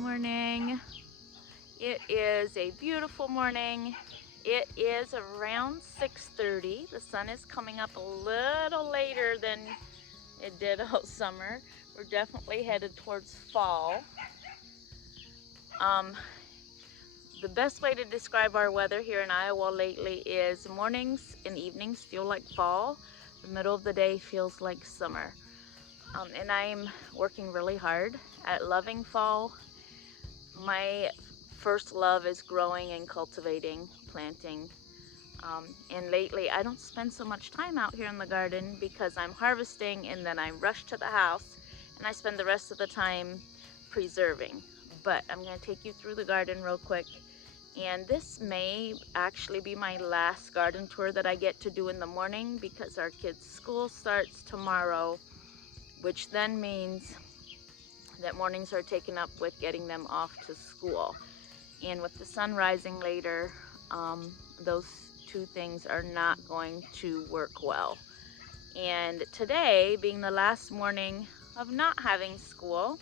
morning. It is a beautiful morning. It is around 6:30. The sun is coming up a little later than it did all summer. We're definitely headed towards fall. Um, the best way to describe our weather here in Iowa lately is mornings and evenings feel like fall. The middle of the day feels like summer. And I'm working really hard at loving fall. My first love is growing and cultivating, planting. And lately I don't spend so much time out here in the garden because I'm harvesting and then I rush to the house and I spend the rest of the time preserving. But I'm going to take you through the garden real quick. And this may actually be my last garden tour that I get to do in the morning because our kids' school starts tomorrow, which then means that mornings are taken up with getting them off to school. And with the sun rising later, those two things are not going to work well. And today, being the last morning of not having school,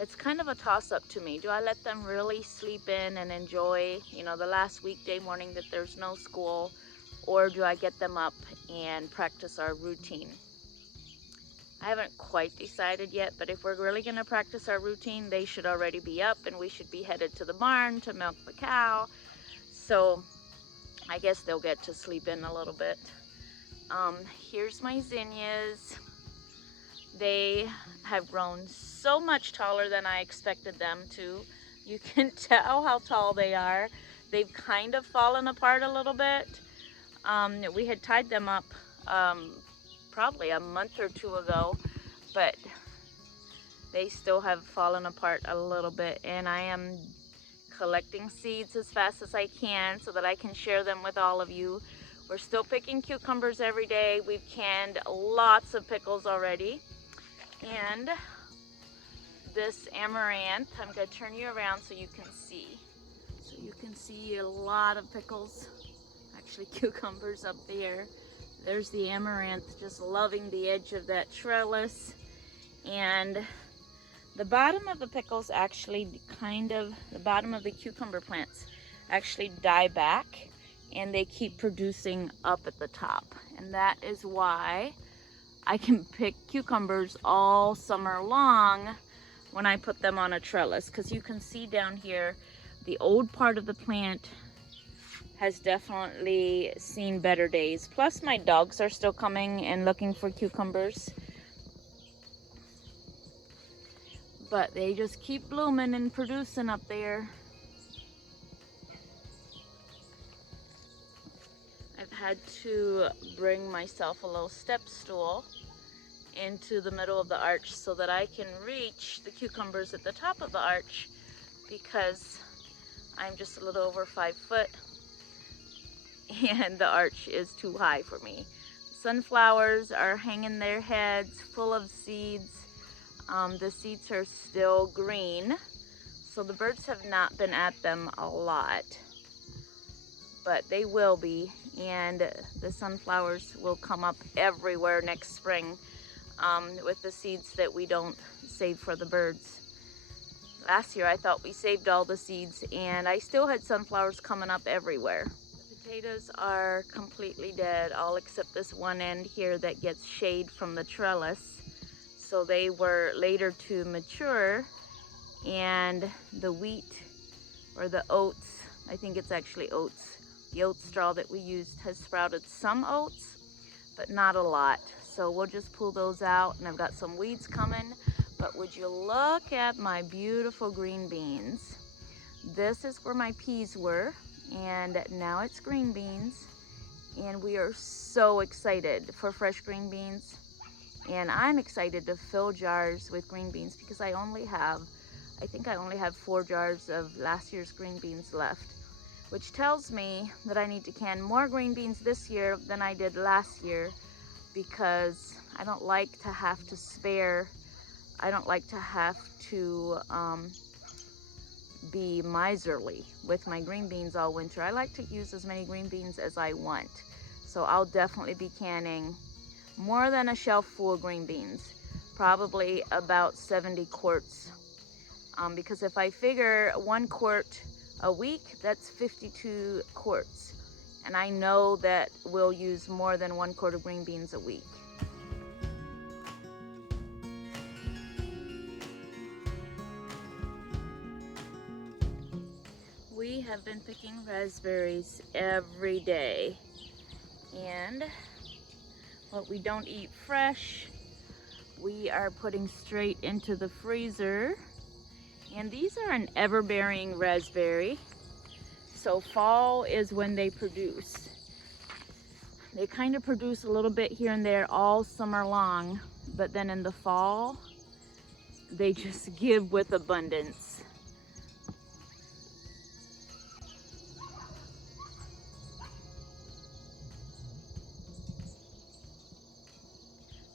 it's kind of a toss-up to me. Do I let them really sleep in and enjoy, the last weekday morning that there's no school, or do I get them up and practice our routine? I haven't quite decided yet, but if we're really going to practice our routine, they should already be up and we should be headed to the barn to milk the cow. So I guess they'll get to sleep in a little bit. Here's my zinnias. They have grown so much taller than I expected them to. You can tell how tall they are. They've kind of fallen apart a little bit. We had tied them up probably a month or two ago, but they still have fallen apart a little bit, and I am collecting seeds as fast as I can so that I can share them with all of you. We're still picking cucumbers every day. We've canned lots of pickles already, and this amaranth, I'm going to turn you around so you can see. So you can see a lot of pickles, actually cucumbers up there. There's the amaranth just loving the edge of that trellis. And the bottom of the pickles actually the bottom of the cucumber plants actually die back and they keep producing up at the top. And that is why I can pick cucumbers all summer long when I put them on a trellis. Because you can see down here, the old part of the plant has definitely seen better days. Plus my dogs are still coming and looking for cucumbers. But they just keep blooming and producing up there. I've had to bring myself a little step stool into the middle of the arch so that I can reach the cucumbers at the top of the arch because I'm just a little over 5 foot. And the arch is too high for me. Sunflowers are hanging their heads full of seeds. The seeds are still green, so the birds have not been at them a lot, but they will be, and the sunflowers will come up everywhere next spring with the seeds that we don't save for the birds. Last year I thought we saved all the seeds and I still had sunflowers coming up everywhere. Potatoes are completely dead, all except this one end here that gets shade from the trellis. So they were later to mature, and the wheat or the oats, I think it's actually oats, the oat straw that we used has sprouted some oats, but not a lot. So we'll just pull those out, and I've got some weeds coming. But would you look at my beautiful green beans? This is where my peas were, and now it's green beans, and we are so excited for fresh green beans. And I'm excited to fill jars with green beans because I think I only have 4 jars of last year's green beans left, which tells me that I need to can more green beans this year than I did last year because I don't like to have to spare. I don't like to have to be miserly with my green beans all winter. I like to use as many green beans as I want. So I'll definitely be canning more than a shelf full of green beans, probably about 70 quarts Because if I figure 1 quart a week, that's 52 quarts. And I know that we'll use more than 1 quart of green beans a week. We have been picking raspberries every day. And what we don't eat fresh, we are putting straight into the freezer. And these are an ever-bearing raspberry. So fall is when they produce. They kind of produce a little bit here and there all summer long, but then in the fall, they just give with abundance.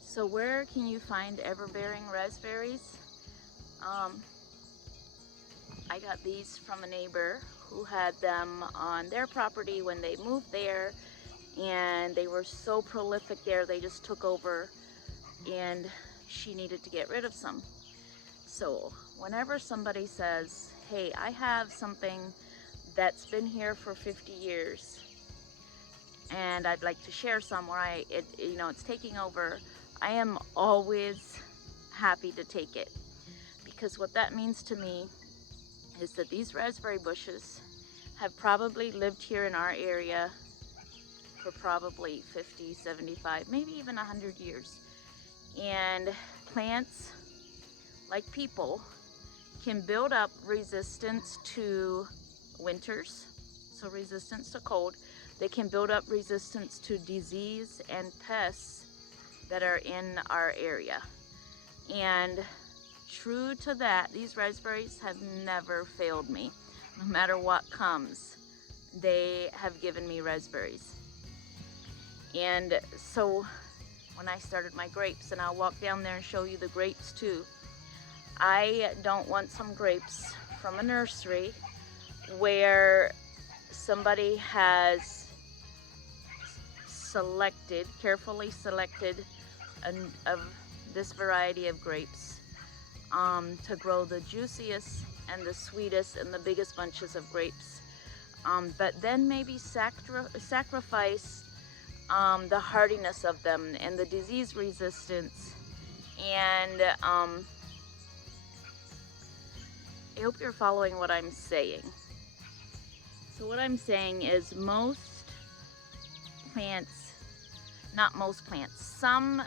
So where can you find ever-bearing raspberries? I got these from a neighbor who had them on their property when they moved there, and they were so prolific there, they just took over, and she needed to get rid of some. So whenever somebody says, hey, I have something that's been here for 50 years and I'd like to share some, or it's taking over, I am always happy to take it, because what that means to me is that these raspberry bushes have probably lived here in our area for probably 50, 75, maybe even 100 years. And plants, like people, can build up resistance to winters, so resistance to cold. They can build up resistance to disease and pests that are in our area. And true to that, these raspberries have never failed me. No matter what comes, they have given me raspberries. And so when I started my grapes, and I'll walk down there and show you the grapes too, I don't want some grapes from a nursery where somebody has carefully selected of this variety of grapes to grow the juiciest and the sweetest and the biggest bunches of grapes, but then maybe sacrifice the hardiness of them and the disease resistance. And I hope you're following what I'm saying. So what I'm saying is some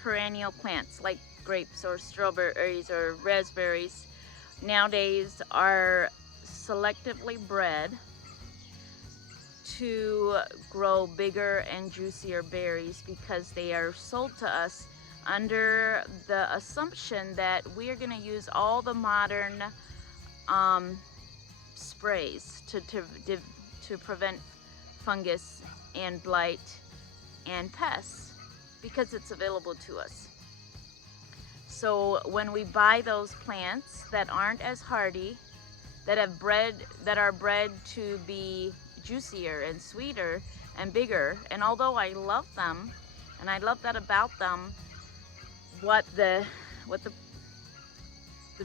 perennial plants like grapes or strawberries or raspberries nowadays are selectively bred to grow bigger and juicier berries, because they are sold to us under the assumption that we are going to use all the modern sprays to prevent fungus and blight and pests, because it's available to us. So when we buy those plants that aren't as hardy, that are bred to be juicier and sweeter and bigger, and although I love them and I love that about them, what the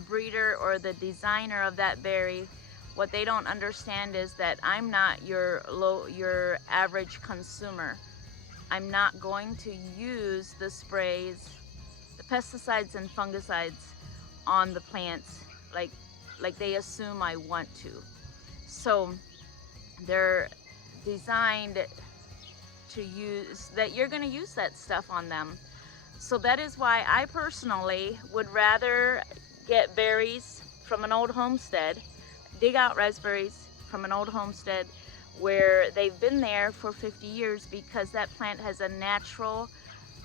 breeder or the designer of that berry, what they don't understand is that I'm not your average consumer. I'm not going to use the sprays, the pesticides and fungicides on the plants like they assume I want to. So they're designed to use that you're going to use that stuff on them. So that is why I personally would rather get berries from an old homestead, dig out raspberries from an old homestead where they've been there for 50 years, because that plant has a natural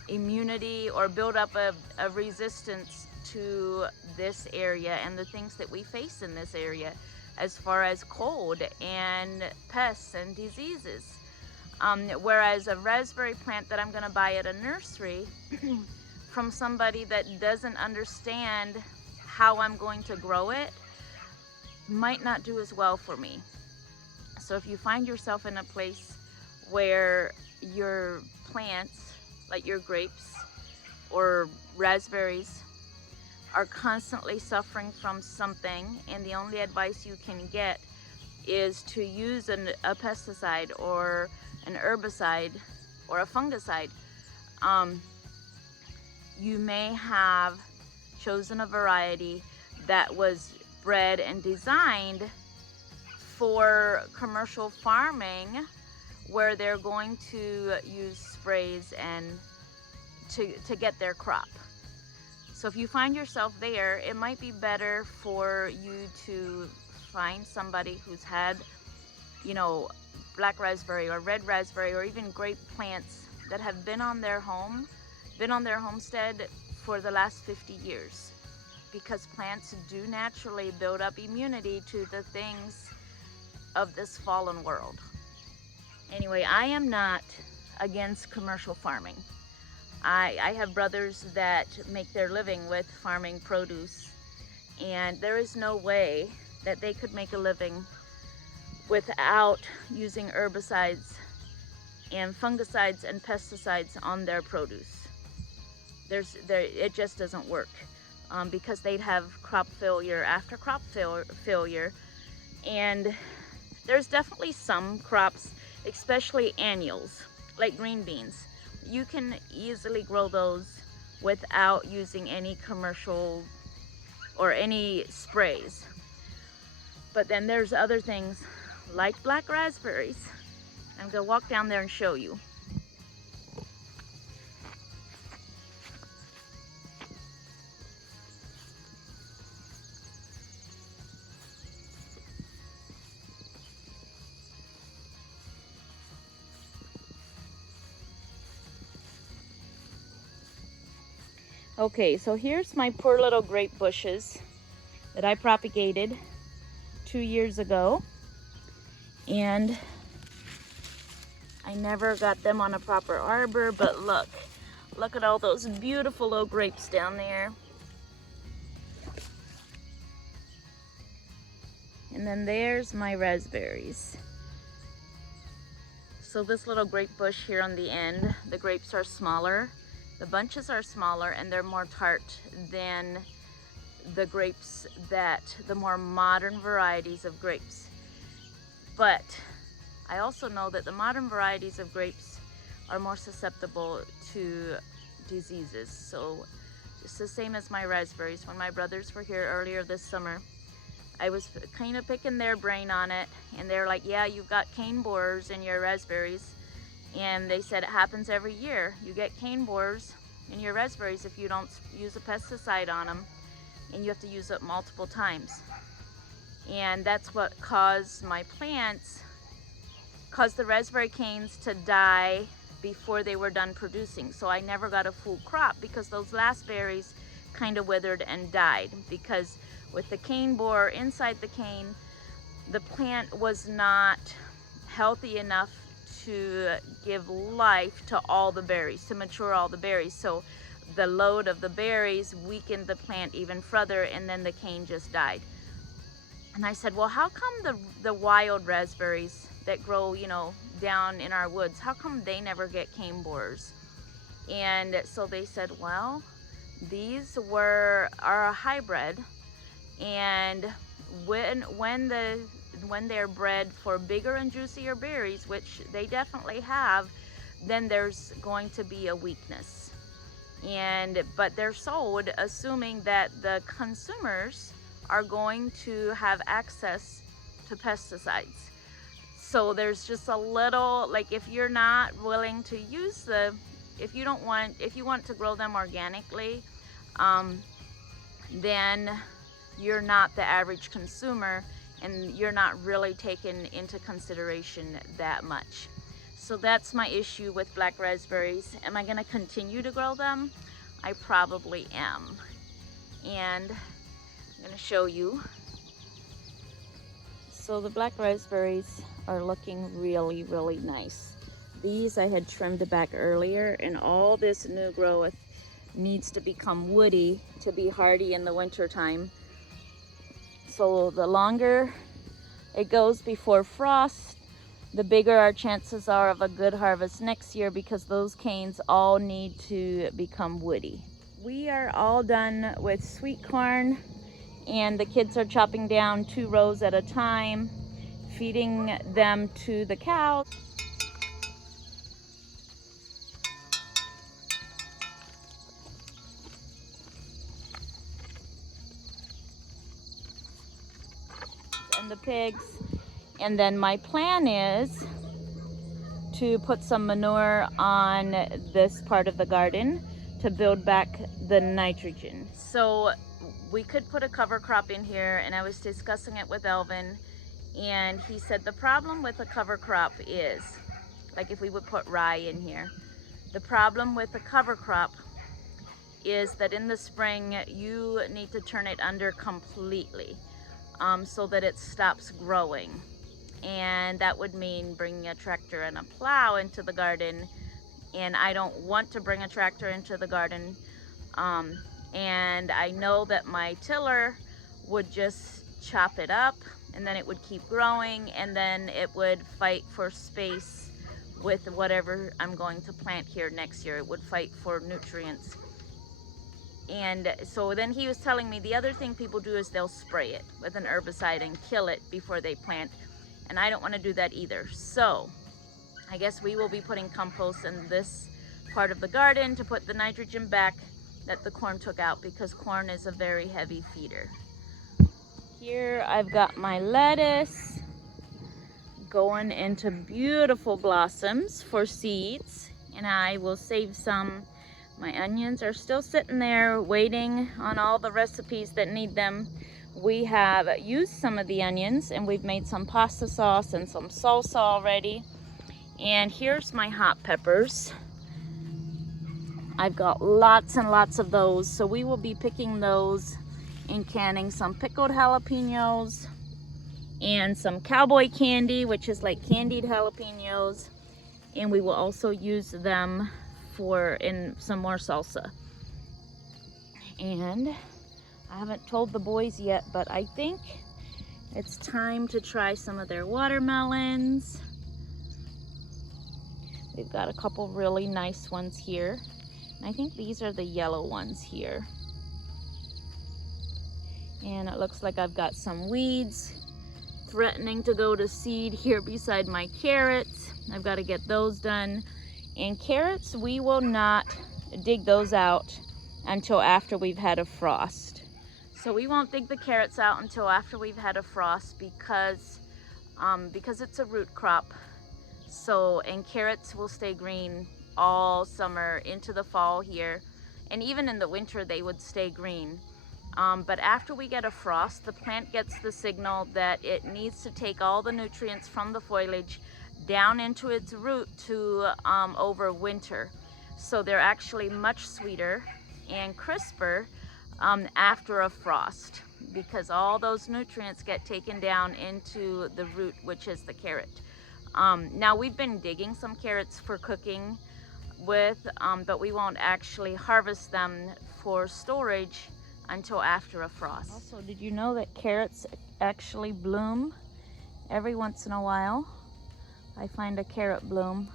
immunity or build up a resistance to this area and the things that we face in this area as far as cold and pests and diseases. Whereas a raspberry plant that I'm going to buy at a nursery from somebody that doesn't understand how I'm going to grow it might not do as well for me. So if you find yourself in a place where your plants, like your grapes or raspberries, are constantly suffering from something, and the only advice you can get is to use a pesticide or an herbicide or a fungicide. Um, you may have chosen a variety that was bred and designed for commercial farming, where they're going to use sprays and to get their crop. So if you find yourself there, it might be better for you to find somebody who's had, you know, black raspberry or red raspberry or even grape plants that have been on their homestead for the last 50 years. Because plants do naturally build up immunity to the things of this fallen world. Anyway, I am not against commercial farming. I have brothers that make their living with farming produce, and there is no way that they could make a living without using herbicides and fungicides and pesticides on their produce. It just doesn't work, because they'd have crop failure after crop failure. And there's definitely some crops, especially annuals, like green beans. You can easily grow those without using any commercial or any sprays. But then there's other things like black raspberries. I'm gonna walk down there and show you. Okay, so here's my poor little grape bushes that I propagated 2 years ago, and I never got them on a proper arbor, but look at all those beautiful little grapes down there. And then there's my raspberries. So this little grape bush here on the end, the grapes are smaller. The bunches are smaller and they're more tart than the grapes the more modern varieties of grapes. But I also know that the modern varieties of grapes are more susceptible to diseases. So just the same as my raspberries. When my brothers were here earlier this summer, I was kind of picking their brain on it, and they're like, yeah, you've got cane borers in your raspberries. And they said it happens every year. You get cane borers in your raspberries if you don't use a pesticide on them, and you have to use it multiple times. And that's what caused the raspberry canes to die before they were done producing. So I never got a full crop because those last berries kind of withered and died, because with the cane borer inside the cane, the plant was not healthy enough to give life to all the berries, to mature all the berries. So the load of the berries weakened the plant even further, and then the cane just died. And I said, well, how come the wild raspberries that grow, you know, down in our woods, how come they never get cane borers? And so they said, well, these are a hybrid, and when they're bred for bigger and juicier berries, which they definitely have, then there's going to be a weakness. But they're sold assuming that the consumers are going to have access to pesticides. So there's just a little, like, if you're not willing to use if you want to grow them organically, then you're not the average consumer, and you're not really taken into consideration that much. So that's my issue with black raspberries. Am I gonna continue to grow them? I probably am. And I'm gonna show you. So the black raspberries are looking really, really nice. These I had trimmed back earlier, and all this new growth needs to become woody to be hardy in the winter time. So the longer it goes before frost, the bigger our chances are of a good harvest next year, because those canes all need to become woody. We are all done with sweet corn, and the kids are chopping down 2 rows at a time, feeding them to the cows. And the pigs. And then my plan is to put some manure on this part of the garden to build back the nitrogen. So we could put a cover crop in here, and I was discussing it with Elvin, and he said the problem with a cover crop is, like if we would put rye in here, the problem with a cover crop is that in the spring you need to turn it under completely, so that it stops growing. And that would mean bringing a tractor and a plow into the garden, and I don't want to bring a tractor into the garden. And I know that my tiller would just chop it up, and then it would keep growing, and then it would fight for space with whatever I'm going to plant here next year. It would fight for nutrients. And so then he was telling me the other thing people do is they'll spray it with an herbicide and kill it before they plant. And I don't want to do that either. So I guess we will be putting compost in this part of the garden to put the nitrogen back that the corn took out, because corn is a very heavy feeder. Here I've got my lettuce going into beautiful blossoms for seeds, and I will save some. My onions are still sitting there waiting on all the recipes that need them. We have used some of the onions, and we've made some pasta sauce and some salsa already. And here's my hot peppers. I've got lots and lots of those, so we will be picking those and canning some pickled jalapenos and some cowboy candy, which is like candied jalapenos, and we will also use them in some more salsa. And I haven't told the boys yet, but I think it's time to try some of their watermelons. We've got a couple really nice ones here. And I think these are the yellow ones here. And it looks like I've got some weeds threatening to go to seed here beside my carrots. I've got to get those done. And carrots, we will not dig those out until after we've had a frost. So we won't dig the carrots out until after we've had a frost, because it's a root crop. So, and carrots will stay green all summer into the fall here, and even in the winter they would stay green. But after we get a frost, the plant gets the signal that it needs to take all the nutrients from the foliage down into its root to overwinter. So they're actually much sweeter and crisper after a frost, because all those nutrients get taken down into the root, which is the carrot. Now we've been digging some carrots for cooking with, but we won't actually harvest them for storage until after a frost. Also, did you know that carrots actually bloom every once in a while? I find a carrot bloom.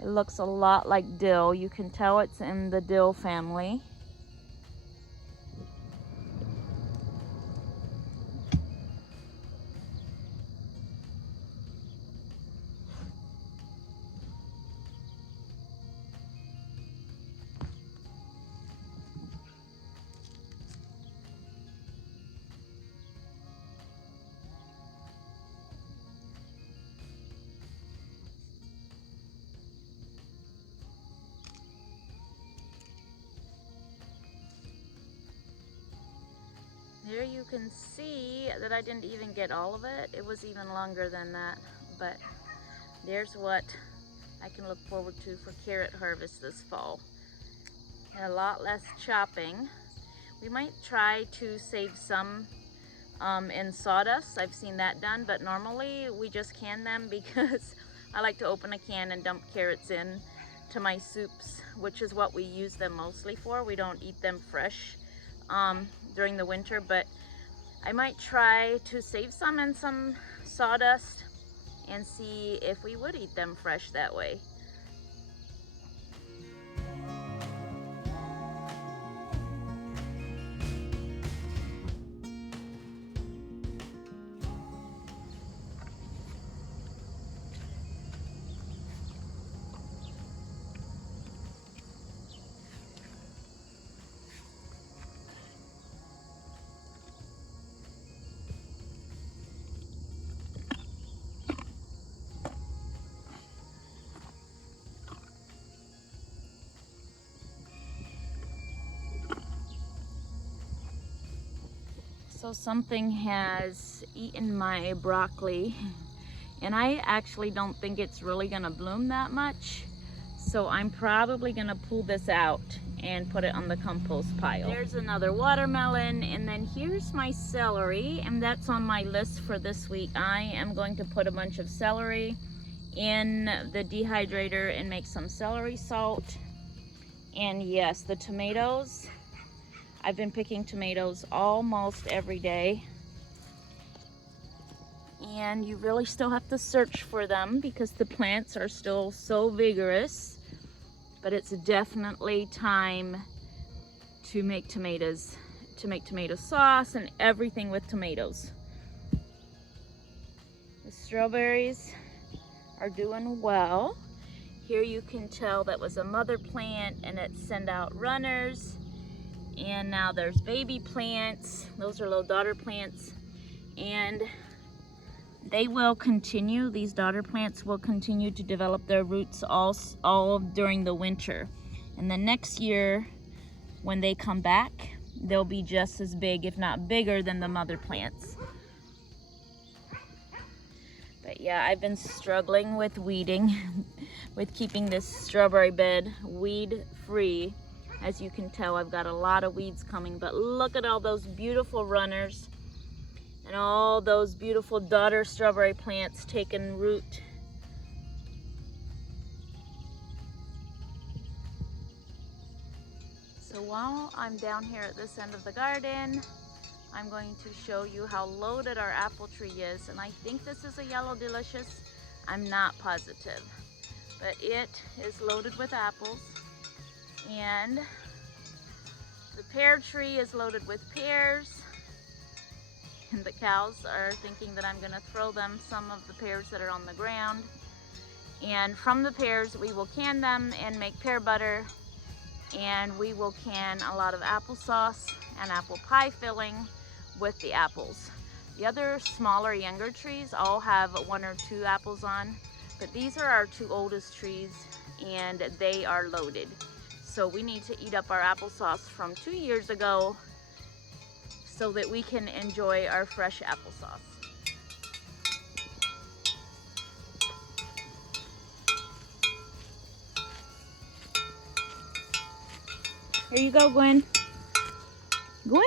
It looks a lot like dill. You can tell it's in the dill family. There you can see that I didn't even get all of it. It was even longer than that, but there's what I can look forward to for carrot harvest this fall. And a lot less chopping. We might try to save some in sawdust. I've seen that done, but normally we just can them because I like to open a can and dump carrots in to my soups, which is what we use them mostly for. We don't eat them fresh during the winter, but I might try to save some in some sawdust and see if we would eat them fresh that way. So something has eaten my broccoli, and I actually don't think it's really gonna bloom that much. So I'm probably gonna pull this out and put it on the compost pile. There's another watermelon, and then here's my celery, and that's on my list for this week. I am going to put a bunch of celery in the dehydrator and make some celery salt. And yes, the tomatoes. I've been picking tomatoes almost every day. And you really still have to search for them because the plants are still so vigorous. But it's definitely time to make tomatoes, to make tomato sauce and everything with tomatoes. The strawberries are doing well. Here you can tell that was a mother plant and it sent out runners. And now there's baby plants. Those are little daughter plants. And they will continue, these daughter plants will continue to develop their roots all during the winter. And the next year, when they come back, they'll be just as big, if not bigger, than the mother plants. But yeah, I've been struggling with weeding, with keeping this strawberry bed weed free. As you can tell, I've got a lot of weeds coming, but look at all those beautiful runners and all those beautiful daughter strawberry plants taking root. So while I'm down here at this end of the garden, I'm going to show you how loaded our apple tree is. And I think this is a yellow delicious. I'm not positive, but it is loaded with apples. And the pear tree is loaded with pears. And the cows are thinking that I'm gonna throw them some of the pears that are on the ground. And from the pears, we will can them and make pear butter. And we will can a lot of applesauce and apple pie filling with the apples. The other smaller, younger trees all have 1 or 2 apples on, but these are our 2 oldest trees and they are loaded. So we need to eat up our applesauce from 2 years ago so that we can enjoy our fresh applesauce. Here you go, Gwen. Gwen!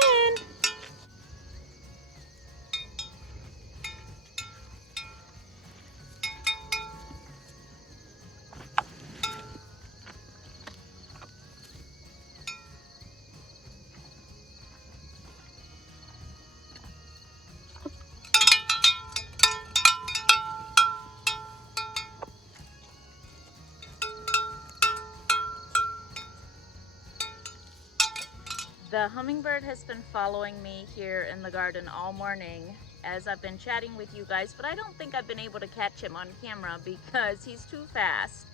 The hummingbird has been following me here in the garden all morning as I've been chatting with you guys, but I don't think I've been able to catch him on camera because he's too fast.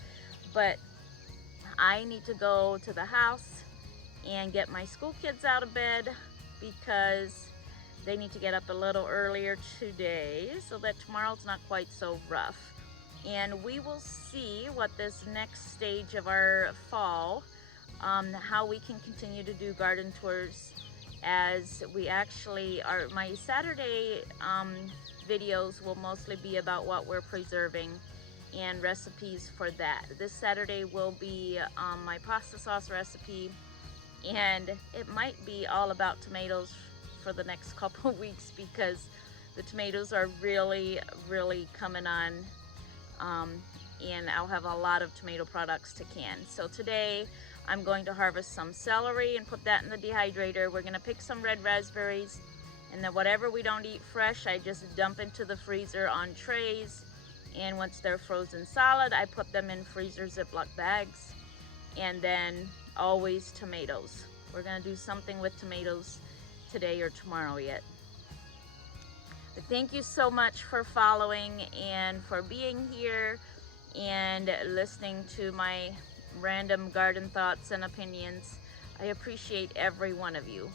But I need to go to the house and get my school kids out of bed because they need to get up a little earlier today so that tomorrow's not quite so rough. And we will see what this next stage of our fall, how we can continue to do garden tours as we actually are. My Saturday videos will mostly be about what we're preserving and recipes for that. This Saturday will be my pasta sauce recipe, and it might be all about tomatoes for the next couple of weeks because the tomatoes are really coming on, and I'll have a lot of tomato products to can. So today I'm going to harvest some celery and put that in the dehydrator. We're gonna pick some red raspberries, and then whatever we don't eat fresh, I just dump into the freezer on trays. And once they're frozen solid, I put them in freezer Ziploc bags. And then always tomatoes. We're gonna do something with tomatoes today or tomorrow yet. But thank you so much for following and for being here and listening to my random garden thoughts and opinions. I appreciate every one of you.